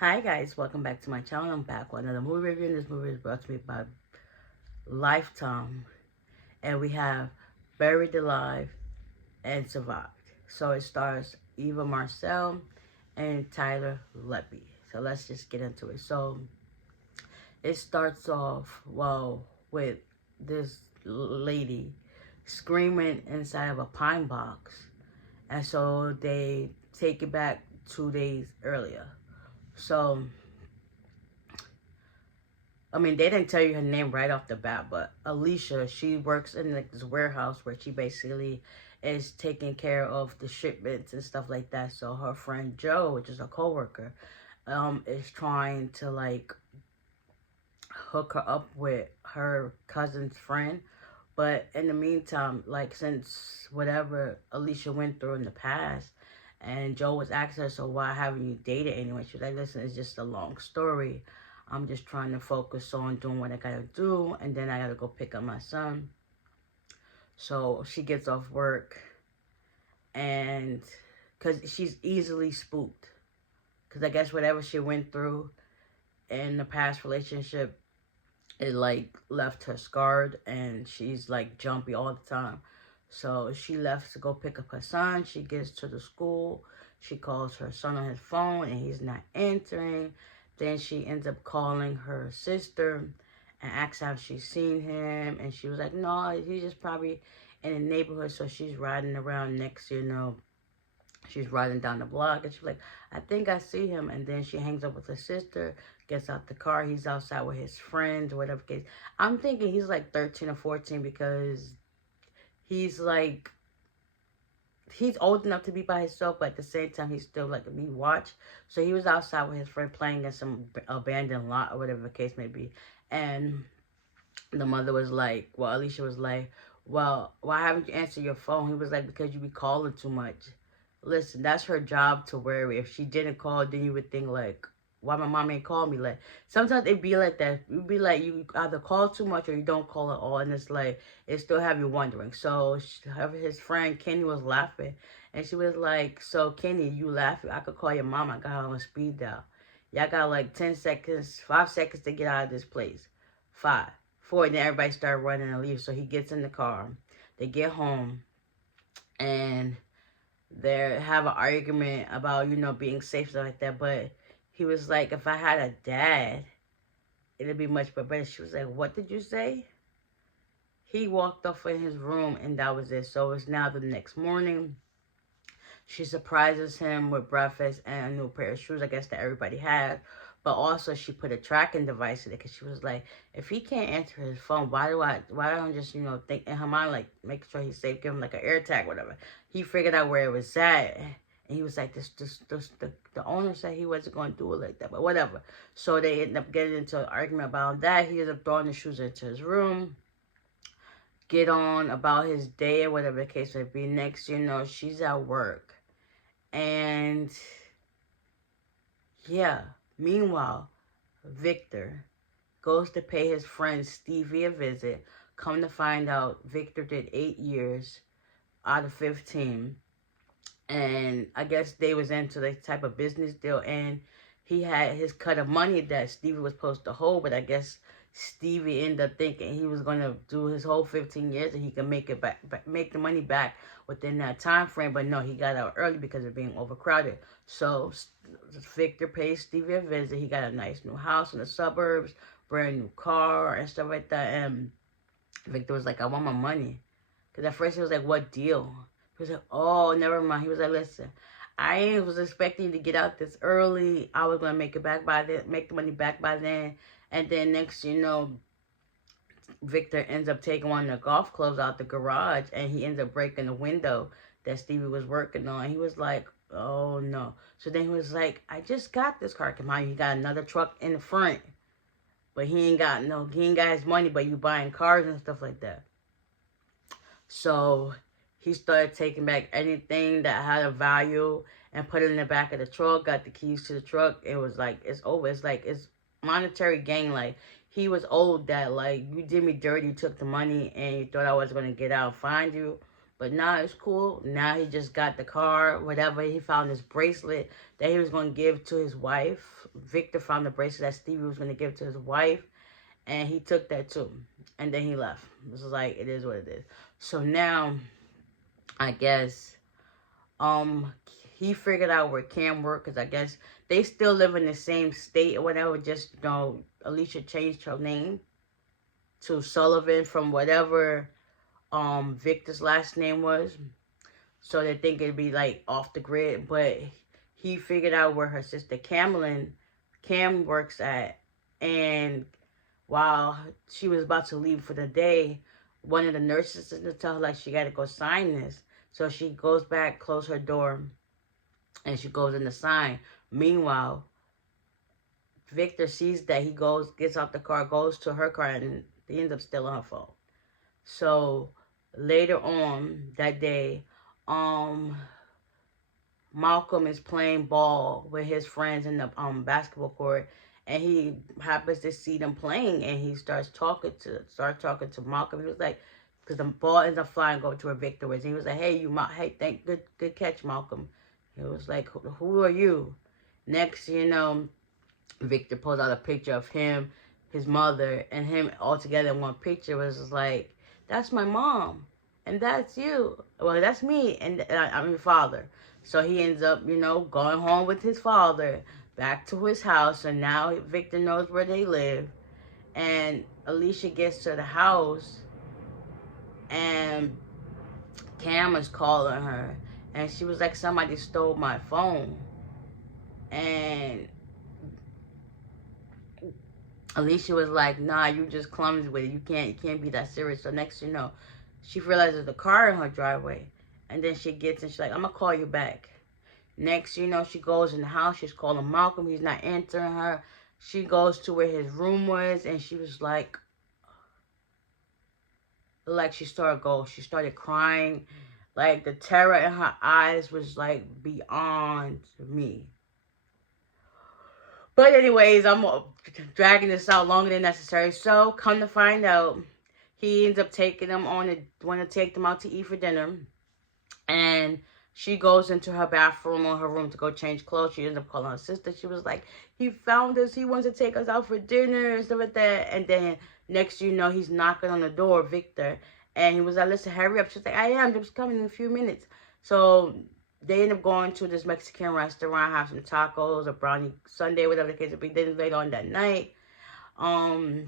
Hi guys, welcome back to my channel. I'm back with another movie review. And this movie is brought to me by Lifetime. And we have Buried Alive and Survived. So it stars Eva Marcel and Tyler Leppy. So let's just get into it. So it starts off, well, with this lady screaming inside of a pine box. And so they take it back 2 days earlier. So they didn't tell you her name right off the bat, but Alicia, she works in like this warehouse where she basically is taking care of the shipments and stuff like that. So her friend Joe, which is a coworker, is trying to like hook her up with her cousin's friend. But in the meantime, like since whatever Alicia went through in the past, and Joe was asking her, so why haven't you dated anyone? She was like, listen, it's just a long story. I'm just trying to focus on doing what I gotta do, and then I gotta go pick up my son. So she gets off work, and because she's easily spooked, because I guess whatever she went through in the past relationship, it like left her scarred, and she's like jumpy all the time. So she left to go pick up her son. She gets to the school. She calls her son on his phone and he's not answering. Then she ends up calling her sister and asks how she's seen him. And she was like, no, he's just probably in the neighborhood. So she's riding around next, she's riding down the block. And she's like, I think I see him. And then she hangs up with her sister, gets out the car. He's outside with his friends or whatever case. I'm thinking he's like 13 or 14 because he's like he's old enough to be by himself, but at the same time he's still like me watch. So he was outside with his friend playing in some abandoned lot or whatever the case may be. And the mother was like, well, Alicia was like, well, why haven't you answered your phone? He was like, because you be calling too much. Listen, that's her job to worry. If she didn't call, then you would think like, why my mom ain't call me? Like sometimes it be like that. It be like you either call too much or you don't call at all, and it's like it still have you wondering. So his friend Kenny was laughing, and she was like, "So Kenny, you laughing? I could call your mom. I got her on speed dial. Y'all got like 10 seconds, 5 seconds to get out of this place. 5, 4, and then everybody started running and leave. So he gets in the car. They get home, and they have an argument about being safe stuff like that. But he was like, if I had a dad, it'd be much better. She was like, what did you say? He walked off in his room and that was it. So it's now the next morning. She surprises him with breakfast and a new pair of shoes, I guess, that everybody has. But also, she put a tracking device in it because she was like, if he can't answer his phone, why don't I just, think in her mind, like, make sure he's safe, give him like an air tag, whatever. He figured out where it was at. And he was like, the owner said he wasn't going to do it like that, but whatever. So they ended up getting into an argument about that. He ended up throwing the shoes into his room, get on about his day or whatever the case may be. Next, she's at work. And yeah, meanwhile, Victor goes to pay his friend Stevie a visit. Come to find out, Victor did 8 years out of 15. And I guess they was into the type of business deal. And he had his cut of money that Stevie was supposed to hold. But I guess Stevie ended up thinking he was going to do his whole 15 years and he can make it back, make the money back within that time frame. But no, he got out early because of being overcrowded. So Victor pays Stevie a visit. He got a nice new house in the suburbs, brand new car and stuff like that. And Victor was like, I want my money. Because at first he was like, what deal? He was like, oh, never mind. He was like, listen, I was expecting to get out this early. I was going to make it back by then, make the money back by then. And then next, Victor ends up taking one of the golf clubs out the garage and he ends up breaking the window that Stevie was working on. He was like, oh no. So then he was like, I just got this car. Come on, he got another truck in the front. But he ain't got his money, but you buying cars and stuff like that. So he started taking back anything that had a value and put it in the back of the truck, got the keys to the truck. It was like, it's over. It's like, it's monetary gain. Like, he was old that, like, you did me dirty, you took the money, and you thought I was going to get out and find you. But now it's cool. Now he just got the car, whatever. He found this bracelet that he was going to give to his wife. Victor found the bracelet that Stevie was going to give to his wife. And he took that too. And then he left. This is like, it is what it is. So now, I guess, he figured out where Cam worked. Because I guess they still live in the same state or whatever. Just, Alicia changed her name to Sullivan from whatever Victor's last name was, so they think it'd be like off the grid. But he figured out where her sister Cam works at, and while she was about to leave for the day, one of the nurses to tell her like she got to go sign this. So she goes back, close her door, and she goes in to sign. Meanwhile, Victor sees that. He goes, gets out the car, goes to her car, and he ends up stealing her phone. So later on that day, Malcolm is playing ball with his friends in the basketball court, and he happens to see them playing, and he starts talking to Malcolm. He was like, because the ball ends up flying over to where Victor was. And he was like, "Hey, good catch, Malcolm." He was like, "Who are you?" Next, Victor pulls out a picture of him, his mother, and him all together in one picture. It was just like, "That's my mom, and that's you. Well, that's me, and I'm your father." So he ends up, going home with his father, back to his house, and now Victor knows where they live. And Alicia gets to the house, and Cam is calling her, and she was like, "Somebody stole my phone." And Alicia was like, "Nah, you just clumsy with it. You can't be that serious." So next she realizes the car in her driveway. And then she gets and she's like, "I'm going to call you back." Next she goes in the house. She's calling Malcolm. He's not answering her. She goes to where his room was, and she was like she started crying. Like, the terror in her eyes was like beyond me. But anyways, I'm dragging this out longer than necessary. So, come to find out, he ends up taking them want to take them out to eat for dinner. And she goes into her bathroom or her room to go change clothes. She ends up calling her sister. She was like, "He found us. He wants to take us out for dinner," and stuff like that. And then next he's knocking on the door, Victor. And he was like, "Listen, hurry up." She's like, "I am just coming in a few minutes." So they end up going to this Mexican restaurant, have some tacos, a brownie sundae, whatever the case may be. Then later on that night,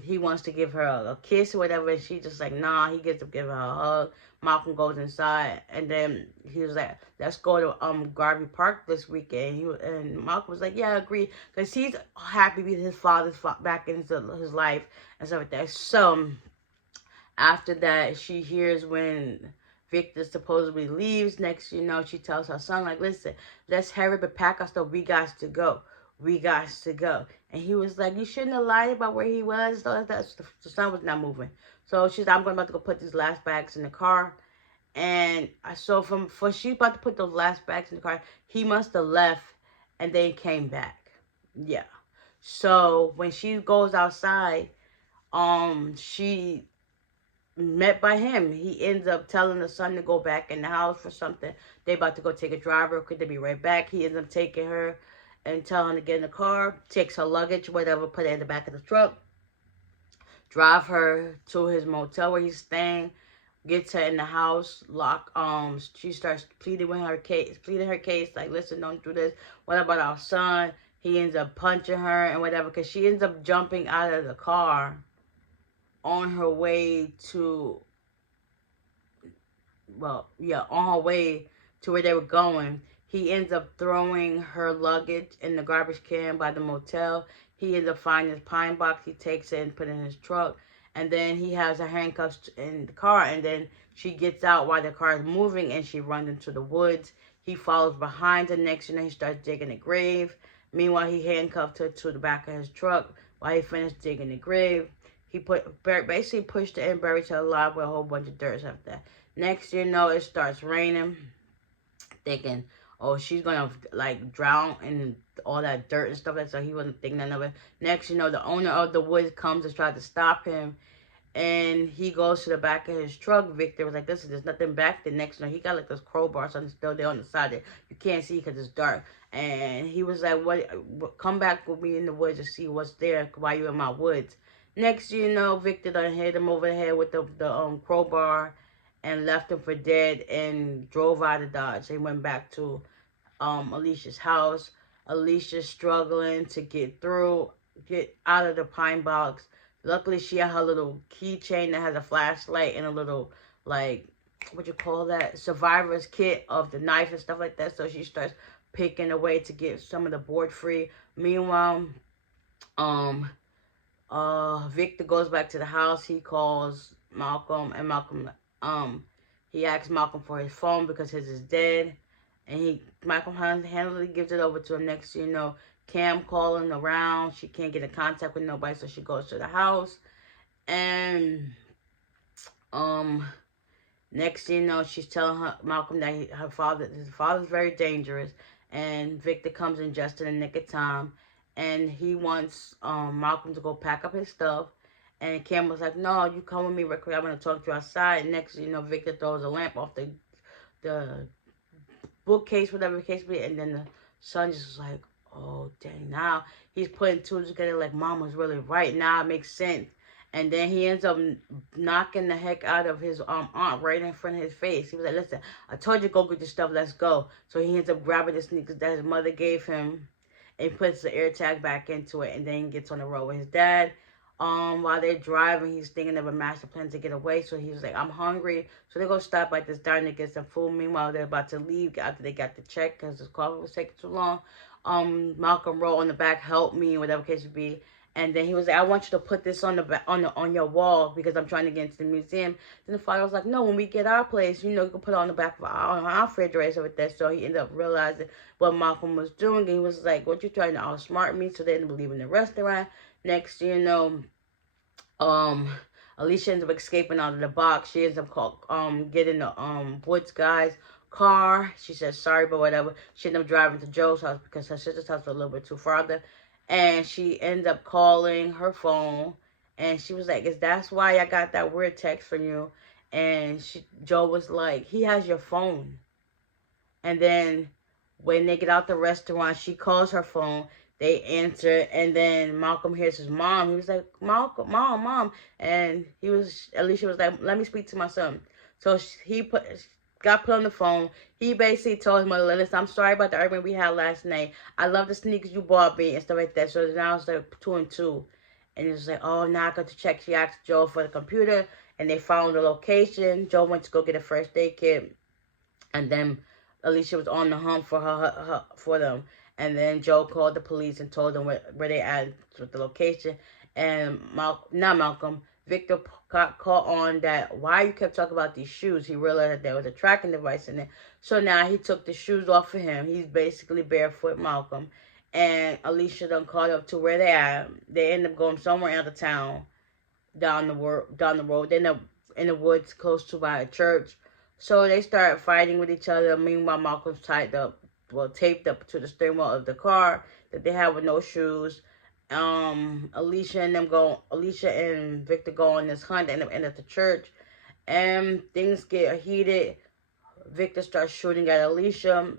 he wants to give her a kiss or whatever, and she just like, nah. He gets to give her a hug. Malcolm goes inside, and then he was like, "Let's go to Garvey Park this weekend." And Malcolm was like, "Yeah, I agree," because he's happy with his father's back into his life and stuff like that. So after that, she hears when Victor supposedly leaves. Next, she tells her son, like, "Listen, let's hurry up and pack our stuff. We got to go. We got to go." And he was like, "You shouldn't have lied about where he was." So the son was not moving. So she's like, "I'm about to go put these last bags in the car." And so she's about to put those last bags in the car, he must have left and then came back. Yeah. So when she goes outside, she met by him. He ends up telling the son to go back in the house for something. They about to go take a driver. Could they be right back? He ends up taking her and telling her to get in the car. Takes her luggage, whatever, put it in the back of the truck. Drive her to his motel where he's staying. Gets her in the house. She starts pleading her case. Like, "Listen, don't do this. What about our son?" He ends up punching her and whatever, because she ends up jumping out of the car on her way to, on her way to where they were going. He ends up throwing her luggage in the garbage can by the motel. He ends up finding his pine box. He takes it and put it in his truck. And then he has her handcuffs in the car. And then she gets out while the car is moving, and she runs into the woods. He follows behind her. Next, he starts digging a grave. Meanwhile, he handcuffed her to the back of his truck while he finished digging the grave. He basically pushed her and buried her alive with a whole bunch of dirt after that. Next, it starts raining. Thinking, oh, she's gonna like drown in all that dirt and stuff like that. So he wasn't thinking none of it. Next, the owner of the woods comes and tries to stop him, And he goes to the back of his truck. Victor was like, listen, there's nothing back. The next one, he got like this crowbar, something still there on the side that you can't see because it's dark. And he was like, what, come back with me in the woods and see what's there while you're in my woods. Next you know, Victor done hit him over the head with the crowbar and left him for dead and drove out of Dodge. They went back to Alicia's house. Alicia's struggling to get out of the pine box. Luckily, she had her little keychain that has a flashlight and a little, like, what you call that? Survivor's kit of the knife and stuff like that. So she starts picking away to get some of the board free. Meanwhile, Victor goes back to the house. He calls Malcolm, and he asks Malcolm for his phone because his is dead. And Malcolm handily gives it over to him. Next you know, Cam calling around. She can't get in contact with nobody, so she goes to the house. And next you know, she's telling Malcolm that his father's very dangerous. And Victor comes in just in the nick of time. And he wants Malcolm to go pack up his stuff. And Cam was like, no, you come with me real quick. I'm going to talk to you outside. And next you know, Victor throws a lamp off the bookcase, whatever the case be, and then the son just was like, oh dang, now he's putting two together like mom was really right. Now it makes sense. And then he ends up knocking the heck out of his aunt right in front of his face. He was like, listen, I told you to go get your stuff, let's go. So he ends up grabbing the sneakers that his mother gave him and puts the air tag back into it, and then gets on the road with his dad. While they're driving, he's thinking of a master plan to get away. So he was like, I'm hungry. So they go stop at this diner to get some food. Meanwhile, they're about to leave after they got the check because his coffee was taking too long. Malcolm wrote on the back, help me, whatever case it be. And then he was like, I want you to put this on on your wall because I'm trying to get into the museum. Then the father was like, no, when we get our place, you know, you can put it on the back of our refrigerator with that. So he ended up realizing what Malcolm was doing. And he was like, what, you trying to outsmart me? So they ended up leaving the restaurant. Next, you know, Alicia ends up escaping out of the box. She ends up getting the Woods guy's car. She says sorry, but whatever. She ends up driving to Joe's house because her sister's house was a little bit too farther. And she ends up calling her phone. And she was like, that's why I got that weird text from you? And Joe was like, he has your phone. And then when they get out the restaurant, she calls her phone. They answer, and then Malcolm hears his mom. He was like, Malcolm, mom. And Alicia was like, let me speak to my son. So he got put on the phone. He basically told his mother, listen, I'm sorry about the argument we had last night. I love the sneakers you bought me and stuff like that. So now it's like 2 and 2. And he was like, oh, now I got to check. She asked Joe for the computer, and they found the location. Joe went to go get a first aid kit. And then Alicia was on the hunt for them. And then Joe called the police and told them where they at with the location. And Victor got caught on that why you kept talking about these shoes. He realized that there was a tracking device in there. So now he took the shoes off of him. He's basically barefoot Malcolm. And Alicia done caught up to where they at. They end up going somewhere out of town, down the road. They end up in the woods close to by a church. So they start fighting with each other. Meanwhile, Malcolm's taped up to the steering wheel of the car that they have with no shoes. Alicia and Victor go on this hunt and end at the church. And things get heated. Victor starts shooting at Alicia.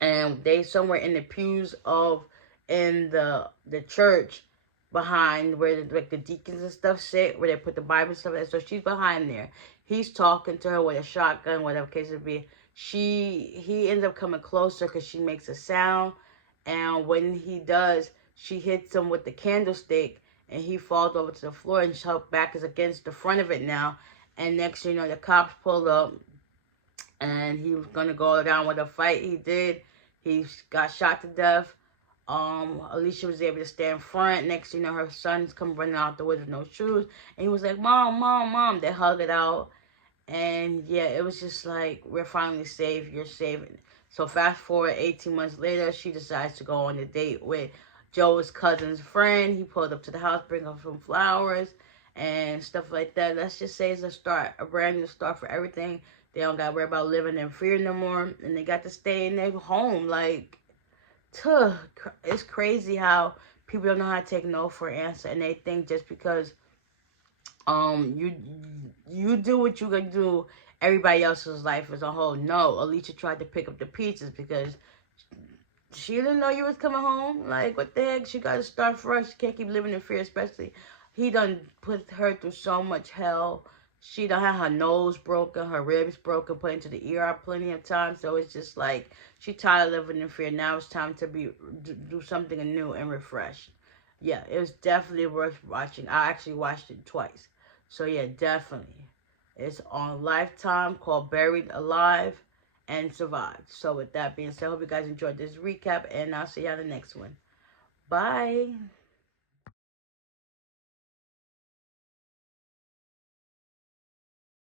And they somewhere in the pews in the church behind where the deacons and stuff sit, where they put the Bible and stuff. So she's behind there. He's talking to her with a shotgun, whatever case it be. He ends up coming closer because she makes a sound. And when he does, she hits him with the candlestick. And he falls over to the floor, and her back is against the front of it now. And next you know, the cops pulled up. And he was going to go down with a fight. He did. He got shot to death. Alicia was able to stay in front. Next, you know, her sons come running out the woods with no shoes. And he was like, Mom. They hug it out. And yeah, it was just like, we're finally safe. You're safe. So fast forward 18 months later, she decides to go on a date with Joe's cousin's friend. He pulled up to the house, bring her some flowers and stuff like that. Let's just say it's a brand new start for everything. They don't got to worry about living in fear no more. And they got to stay in their home. Like, it's crazy how people don't know how to take no for an answer. And they think just because You do what you gonna do. Everybody else's life as a whole. No, Alicia tried to pick up the pieces because she didn't know you was coming home. Like, what the heck? She got to start fresh. She can't keep living in fear, especially. He done put her through so much hell. She done had her nose broken, her ribs broken, put into the ER plenty of times. So it's just like she tired of living in fear. Now it's time to do something new and refreshed. Yeah, it was definitely worth watching. I actually watched it twice. So yeah, definitely. It's on Lifetime, called Buried Alive and Survived. So with that being said, I hope you guys enjoyed this recap, and I'll see you on the next one. Bye.